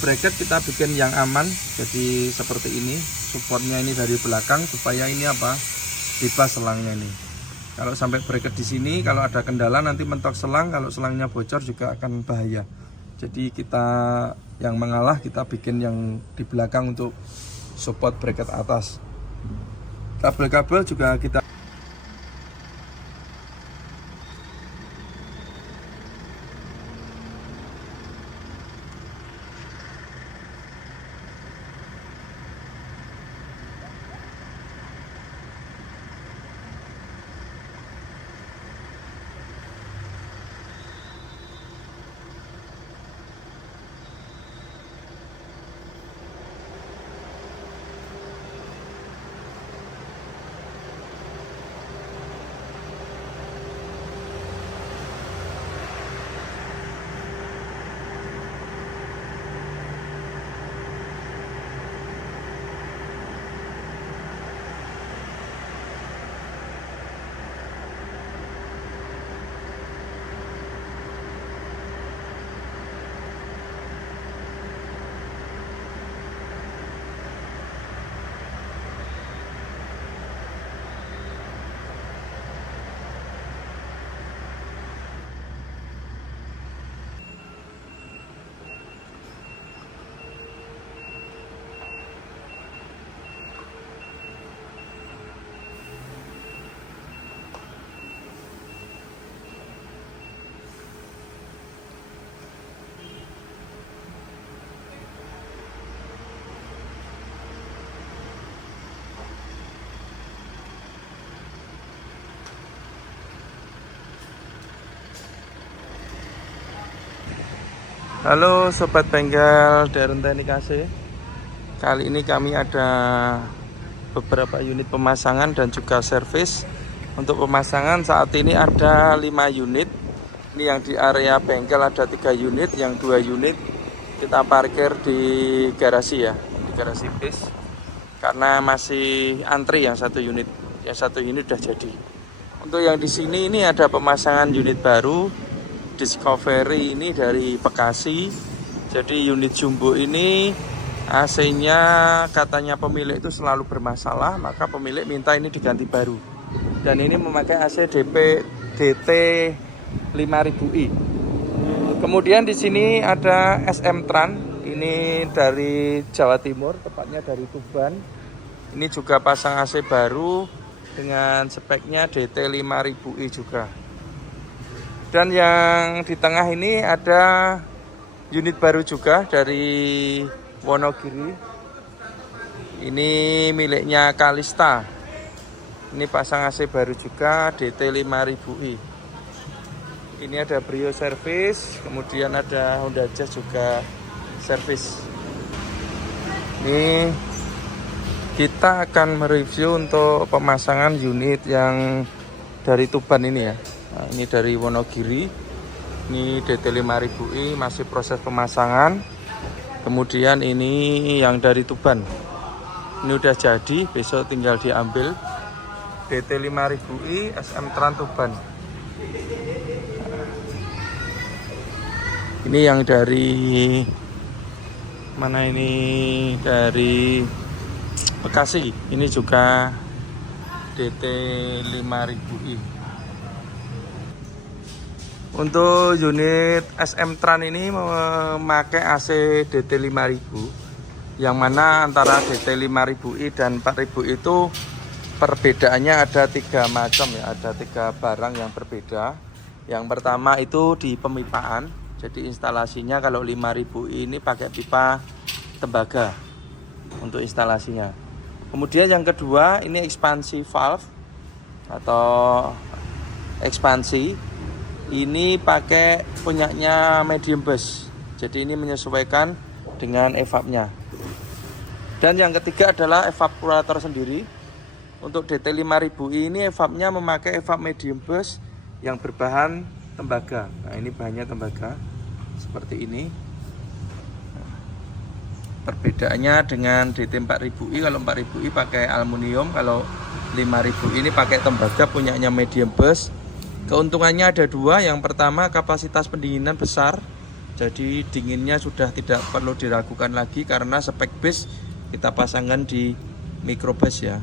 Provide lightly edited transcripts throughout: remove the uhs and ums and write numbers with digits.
bracket kita bikin yang aman, jadi seperti ini. Supportnya ini dari belakang supaya ini apa, bebas selangnya ini. Kalau sampai bracket di sini, kalau ada kendala nanti mentok selang, kalau selangnya bocor juga akan bahaya. Jadi kita yang mengalah kita bikin yang di belakang untuk support bracket atas. Kabel-kabel juga kita. Halo sobat bengkel Darren Teknik AC. Kali ini kami ada beberapa unit pemasangan dan juga servis. Untuk pemasangan saat ini ada 5 unit. Ini yang di area bengkel ada 3 unit, yang 2 unit kita parkir di garasi ya, di garasi bis. Karena masih antri yang 1 unit. Yang 1 unit sudah jadi. Untuk yang di sini ini ada pemasangan unit baru Discovery ini dari Bekasi. Jadi unit jumbo ini AC-nya katanya pemilik itu selalu bermasalah, maka pemilik minta ini diganti baru. Dan ini memakai AC DT 5000i. Kemudian di sini ada SM Tran, ini dari Jawa Timur, tepatnya dari Tuban. Ini juga pasang AC baru dengan speknya DT 5000i juga. Dan yang di tengah ini ada unit baru juga dari Wonogiri. Ini miliknya Kalista. Ini pasang AC baru juga DT 5000i. Ini ada Brio Service, kemudian ada Honda Jazz juga service. Ini kita akan mereview untuk pemasangan unit yang dari Tuban ini ya. Nah, ini dari Wonogiri. Ini DT 5000i masih proses pemasangan. Kemudian ini yang dari Tuban. Ini udah jadi, besok tinggal diambil. DT 5000i SM Tran Tuban. Ini yang dari mana ini? Dari Bekasi. Ini juga DT 5000i. Untuk unit SM Tran ini memakai AC DT 5000, yang mana antara DT 5000i dan 4000 itu perbedaannya ada 3 macam ya, ada 3 barang yang berbeda. Yang pertama itu di pemipaan, jadi instalasinya kalau 5000i ini pakai pipa tembaga untuk instalasinya. Kemudian yang kedua ini ekspansi valve atau ekspansi. Ini pakai punyanya medium bus, jadi ini menyesuaikan dengan evapnya. Dan yang ketiga adalah evaporator sendiri. Untuk DT 5000i ini evapnya memakai evap medium bus yang berbahan tembaga. Nah ini bahannya tembaga seperti ini. Perbedaannya dengan DT 4000i, kalau 4000i pakai aluminium, kalau 5000 ini pakai tembaga punyanya medium bus. Keuntungannya ada 2. Yang pertama kapasitas pendinginan besar, Jadi dinginnya sudah tidak perlu diragukan lagi karena spek base kita pasangkan di microbus ya,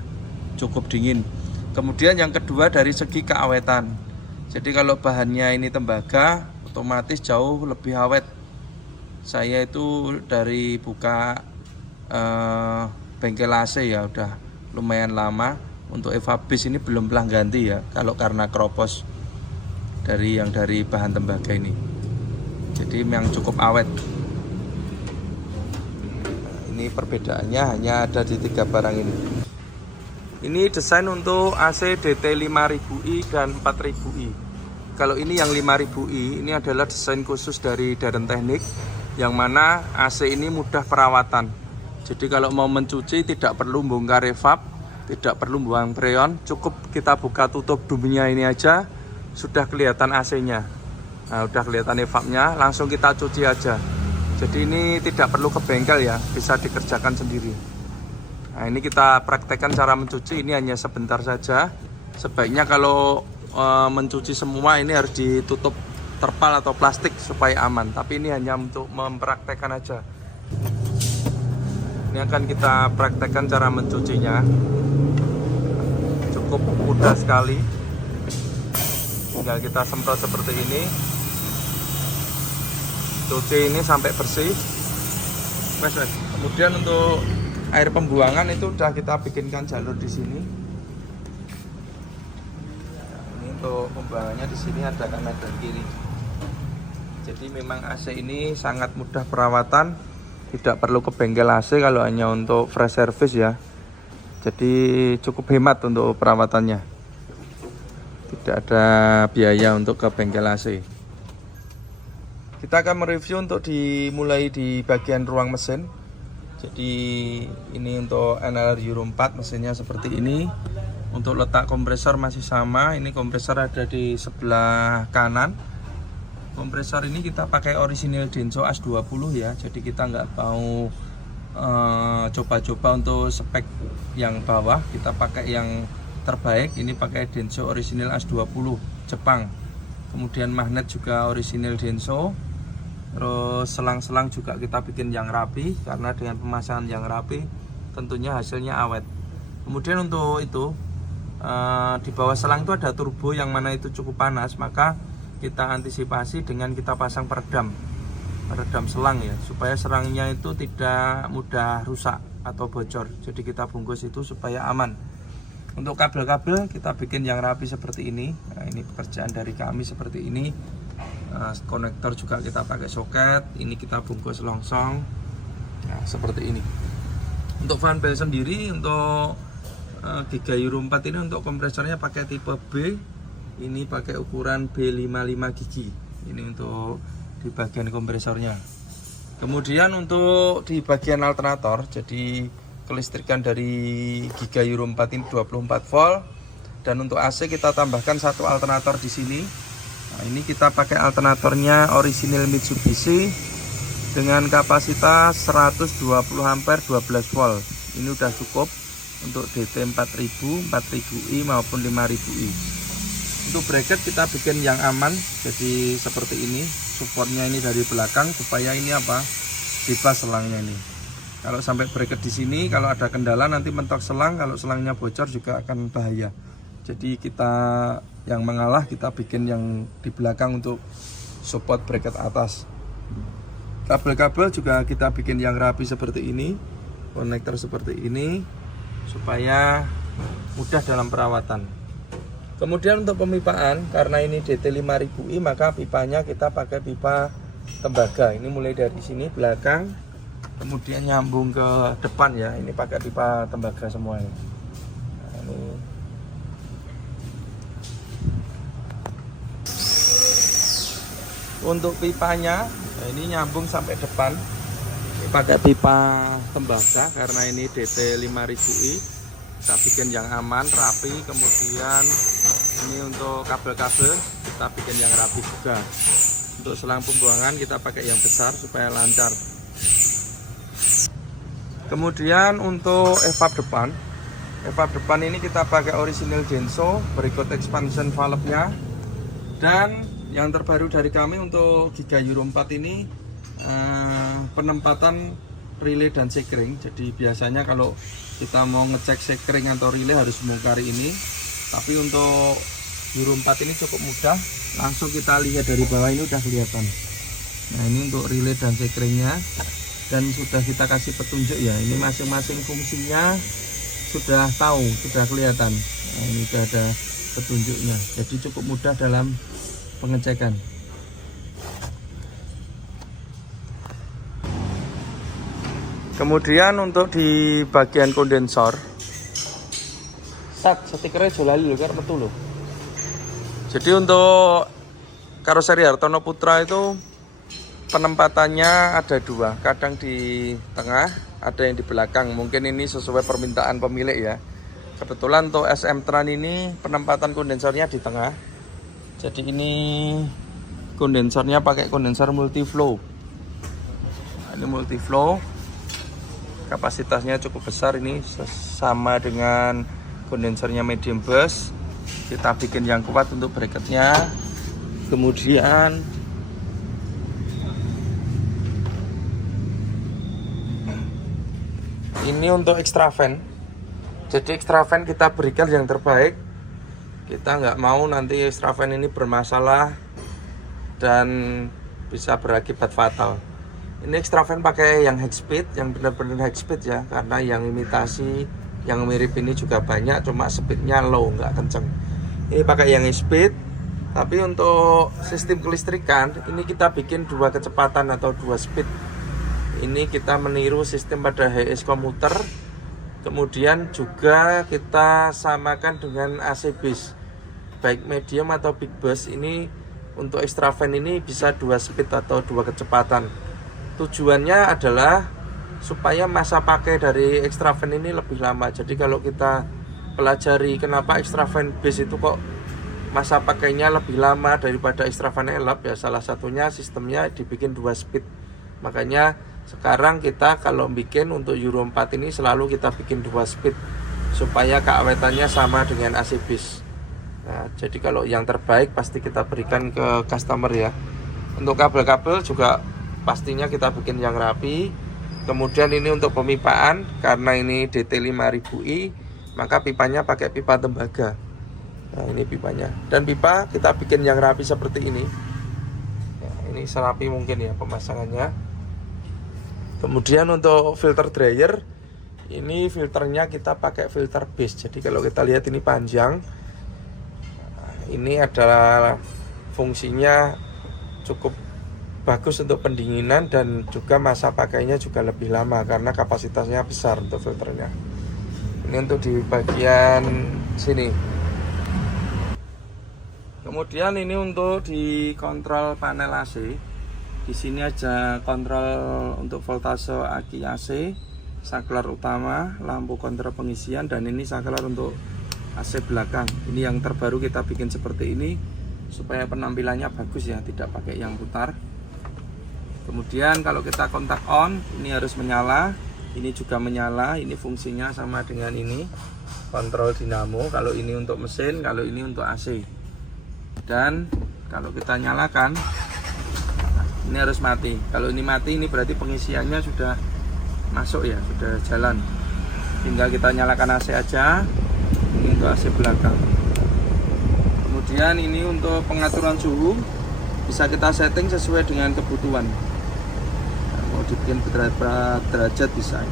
cukup dingin. Kemudian yang kedua dari segi keawetan. Jadi kalau bahannya ini tembaga, otomatis jauh lebih awet. Saya itu dari buka bengkel AC ya udah lumayan lama. Untuk Evabase ini belum pernah ganti ya, kalau karena kropos dari bahan tembaga ini. Jadi memang cukup awet. Ini perbedaannya hanya ada di 3 barang ini. Ini desain untuk AC DT 5000i dan 4000i. Kalau ini yang 5000i ini adalah desain khusus dari Daren Teknik, yang mana AC ini mudah perawatan. Jadi kalau mau mencuci tidak perlu bongkar evap, tidak perlu buang freon, cukup kita buka tutup dumnya ini aja sudah kelihatan AC-nya. Nah, udah kelihatan evapnya, langsung kita cuci aja. Jadi ini tidak perlu ke bengkel ya, bisa dikerjakan sendiri. Nah, ini kita praktekkan cara mencuci, ini hanya sebentar saja. Sebaiknya kalau mencuci semua ini harus ditutup terpal atau plastik supaya aman. Tapi ini hanya untuk mempraktekkan aja. Ini akan kita praktekkan cara mencucinya. Cukup mudah sekali. Tinggal kita semprot seperti ini. Cuci ini sampai bersih. Kemudian untuk air pembuangan itu udah kita bikinkan jalur di sini. Ini untuk pembuangannya di sini ada kanan dan kiri. Jadi memang AC ini sangat mudah perawatan, tidak perlu ke bengkel AC kalau hanya untuk fresh service ya. Jadi cukup hemat untuk perawatannya. Tidak ada biaya untuk ke bengkel AC. Kita akan mereview untuk dimulai di bagian ruang mesin. Jadi ini untuk NLR Euro 4 mesinnya seperti ini. Untuk letak kompresor masih sama. Ini kompresor ada di sebelah kanan. Kompresor ini kita pakai orisinil Denso AS20 ya. Jadi kita nggak mau coba-coba untuk spek yang bawah. Kita pakai yang terbaik. Ini pakai Denso orisinil AS20 Jepang. Kemudian magnet juga orisinil Denso. Terus selang-selang juga kita bikin yang rapi, karena dengan pemasangan yang rapi tentunya hasilnya awet. Kemudian untuk itu di bawah selang itu ada turbo yang mana itu cukup panas, maka kita antisipasi dengan kita pasang peredam selang ya, supaya selangnya itu tidak mudah rusak atau bocor. Jadi kita bungkus itu supaya aman. Untuk kabel-kabel kita bikin yang rapi seperti ini. Nah, ini pekerjaan dari kami seperti ini. Konektor juga kita pakai soket. Ini kita bungkus longsong. Nah, seperti ini. Untuk fan belt sendiri untuk Giga Euro 4 ini untuk kompresornya pakai tipe B. Ini pakai ukuran B55 gigi. Ini untuk di bagian kompresornya. Kemudian untuk di bagian alternator, jadi kelistrikan dari Giga Euro 4 ini 24 volt. Dan untuk AC kita tambahkan satu alternator di sini. Nah, ini kita pakai alternatornya orisinil Mitsubishi dengan kapasitas 120 ampere 12 volt. Ini udah cukup untuk DT 4000, 4000i maupun 5000i. Untuk bracket kita bikin yang aman, jadi seperti ini. Supportnya ini dari belakang supaya ini bebas selangnya ini. Kalau sampai bracket di sini, kalau ada kendala nanti mentok selang, kalau selangnya bocor juga akan bahaya. Jadi kita yang mengalah kita bikin yang di belakang untuk support bracket atas. Kabel-kabel juga kita bikin yang rapi seperti ini, konektor seperti ini, supaya mudah dalam perawatan. Kemudian untuk pemipaan, karena ini DT 5000i maka pipanya kita pakai pipa tembaga. Ini mulai dari sini belakang, kemudian nyambung ke depan ya. Ini pakai pipa tembaga semua ini. Nah, ini. Untuk pipanya, nah ini nyambung sampai depan. Ini pakai pipa tembaga karena ini DT 5000i. Kita bikin yang aman, rapi. Kemudian ini untuk kabel-kabel kita bikin yang rapi juga. Untuk selang pembuangan kita pakai yang besar supaya lancar. Kemudian untuk evap depan ini kita pakai orisinil Denso, berikut expansion valve-nya. Dan yang terbaru dari kami untuk Giga Euro 4 ini penempatan relay dan sekring. Jadi biasanya kalau kita mau ngecek sekring atau relay harus bongkar ini, tapi untuk Euro 4 ini cukup mudah, langsung kita lihat dari bawah ini udah kelihatan. Nah ini untuk relay dan sekringnya, dan sudah kita kasih petunjuk ya, ini masing-masing fungsinya sudah tahu, sudah kelihatan. Nah, ini sudah ada petunjuknya, jadi cukup mudah dalam pengecekan. Kemudian untuk di bagian kondensor, stikernya jolali loh, kan metu loh. Jadi untuk karoseri Hartono Putra itu penempatannya ada dua, kadang di tengah, ada yang di belakang. Mungkin ini sesuai permintaan pemilik ya. Kebetulan untuk SM Tran ini penempatan kondensornya di tengah. Jadi ini kondensornya pakai kondensor multiflow. Nah, ini multiflow, kapasitasnya cukup besar, ini sama dengan kondensornya medium burst. Kita bikin yang kuat untuk bracketnya. Kemudian ini untuk extra fan. Jadi extra fan kita berikan yang terbaik. Kita nggak mau nanti extra fan ini bermasalah dan bisa berakibat fatal. Ini extra fan pakai yang high speed, yang benar-benar high speed ya, karena yang imitasi yang mirip ini juga banyak, cuma speednya low, nggak kenceng. Ini pakai yang high speed, tapi untuk sistem kelistrikan ini kita bikin dua kecepatan atau dua speed. Ini kita meniru sistem pada HS komuter. Kemudian juga kita samakan dengan AC bus, baik medium atau big bus. Ini untuk extra fan ini bisa dua speed atau dua kecepatan. Tujuannya adalah supaya masa pakai dari extra fan ini lebih lama. Jadi kalau kita pelajari kenapa extra fan base itu kok masa pakainya lebih lama daripada extra fan elap, ya salah satunya sistemnya dibikin dua speed. Makanya sekarang kita kalau bikin untuk Euro 4 ini selalu kita bikin dua speed supaya keawetannya sama dengan AC bus. Nah, jadi kalau yang terbaik pasti kita berikan ke customer ya. Untuk kabel-kabel juga pastinya kita bikin yang rapi. Kemudian ini untuk pemipaan, karena ini DT 5000i, maka pipanya pakai pipa tembaga. Nah ini pipanya, dan pipa kita bikin yang rapi seperti ini ya, ini serapi mungkin ya pemasangannya. Kemudian untuk filter dryer, ini filternya kita pakai filter base. Jadi kalau kita lihat ini panjang, ini adalah fungsinya cukup bagus untuk pendinginan, dan juga masa pakainya juga lebih lama karena kapasitasnya besar untuk filternya. Ini untuk di bagian sini. Kemudian ini untuk di kontrol panel AC. Di sini aja kontrol untuk voltase aki AC, saklar utama, lampu kontrol pengisian, dan ini saklar untuk AC belakang. Ini yang terbaru kita bikin seperti ini supaya penampilannya bagus ya, tidak pakai yang putar. Kemudian kalau kita kontak on, ini harus menyala, ini juga menyala. Ini fungsinya sama dengan ini, kontrol dinamo. Kalau ini untuk mesin, kalau ini untuk AC. Dan kalau kita nyalakan, ini harus mati. Kalau ini mati, ini berarti pengisiannya sudah masuk ya, sudah jalan. Tinggal kita nyalakan AC aja. Ini untuk AC belakang. Kemudian ini untuk pengaturan suhu, bisa kita setting sesuai dengan kebutuhan. Mau dibikin berapa derajat bisa.